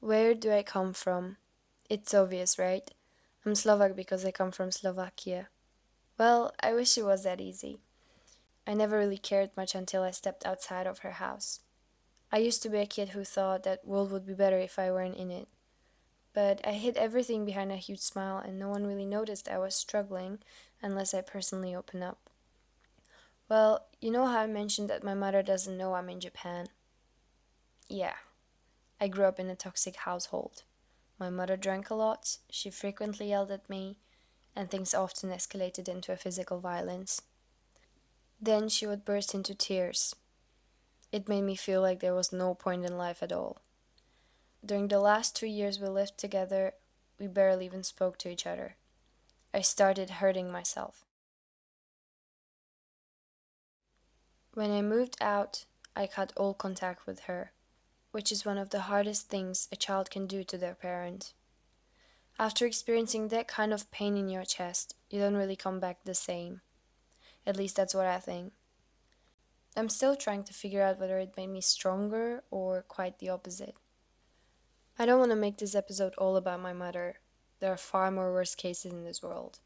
Where do I come from? It's obvious, right? I'm Slovak because I come from Slovakia. Well, I wish it was that easy. I never really cared much until I stepped outside of her house. I used to be a kid who thought that world would be better if I weren't in it. But I hid everything behind a huge smile and no one really noticed I was struggling unless I personally opened up. Well, you know how I mentioned that my mother doesn't know I'm in Japan? Yeah, I grew up in a toxic household. My mother drank a lot, she frequently yelled at me, and things often escalated into a physical violence. Then she would burst into tears. It made me feel like there was no point in life at all. During the last 2 years we lived together, we barely even spoke to each other. I started hurting myself. When I moved out, I cut all contact with her, which is one of the hardest things a child can do to their parent. After experiencing that kind of pain in your chest, you don't really come back the same. At least that's what I think. I'm still trying to figure out whether it made me stronger or quite the opposite. I don't want to make this episode all about my mother. There are far more worse cases in this world.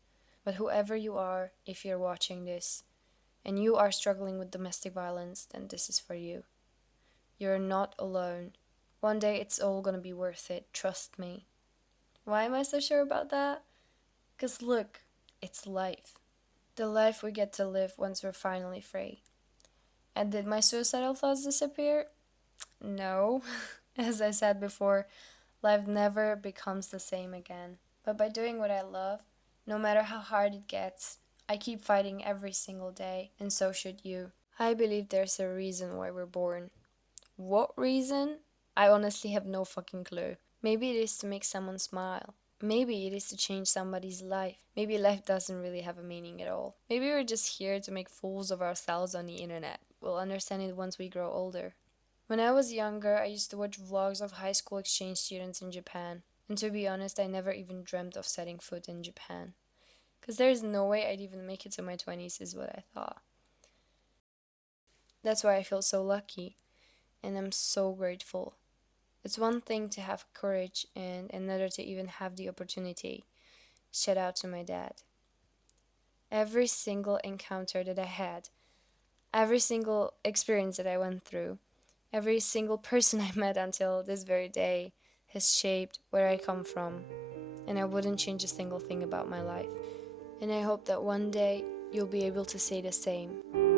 But whoever you are, if you're watching this, and you are struggling with domestic violence, then this is for you. You're not alone. One day it's all gonna be worth it, trust me. Why am I so sure about that? 'Cause look, it's life. The life we get to live once we're finally free. And did my suicidal thoughts disappear? No. As I said before, life never becomes the same again. But by doing what I love, no matter how hard it gets, I keep fighting every single day, and so should you. I believe there's a reason why we're born. What reason? I honestly have no fucking clue. Maybe it is to make someone smile. Maybe it is to change somebody's life. Maybe life doesn't really have a meaning at all. Maybe we're just here to make fools of ourselves on the internet. We'll understand it once we grow older. When I was younger, I used to watch vlogs of high school exchange students in Japan. And to be honest, I never even dreamt of setting foot in Japan. 'Cause there's no way I'd even make it to my 20s is what I thought. That's why I feel so lucky. And I'm so grateful. It's one thing to have courage and another to even have the opportunity. Shout out to my dad. Every single encounter that I had, every single experience that I went through, every single person I met until this very day has shaped where I come from, and I wouldn't change a single thing about my life. And I hope that one day you'll be able to say the same.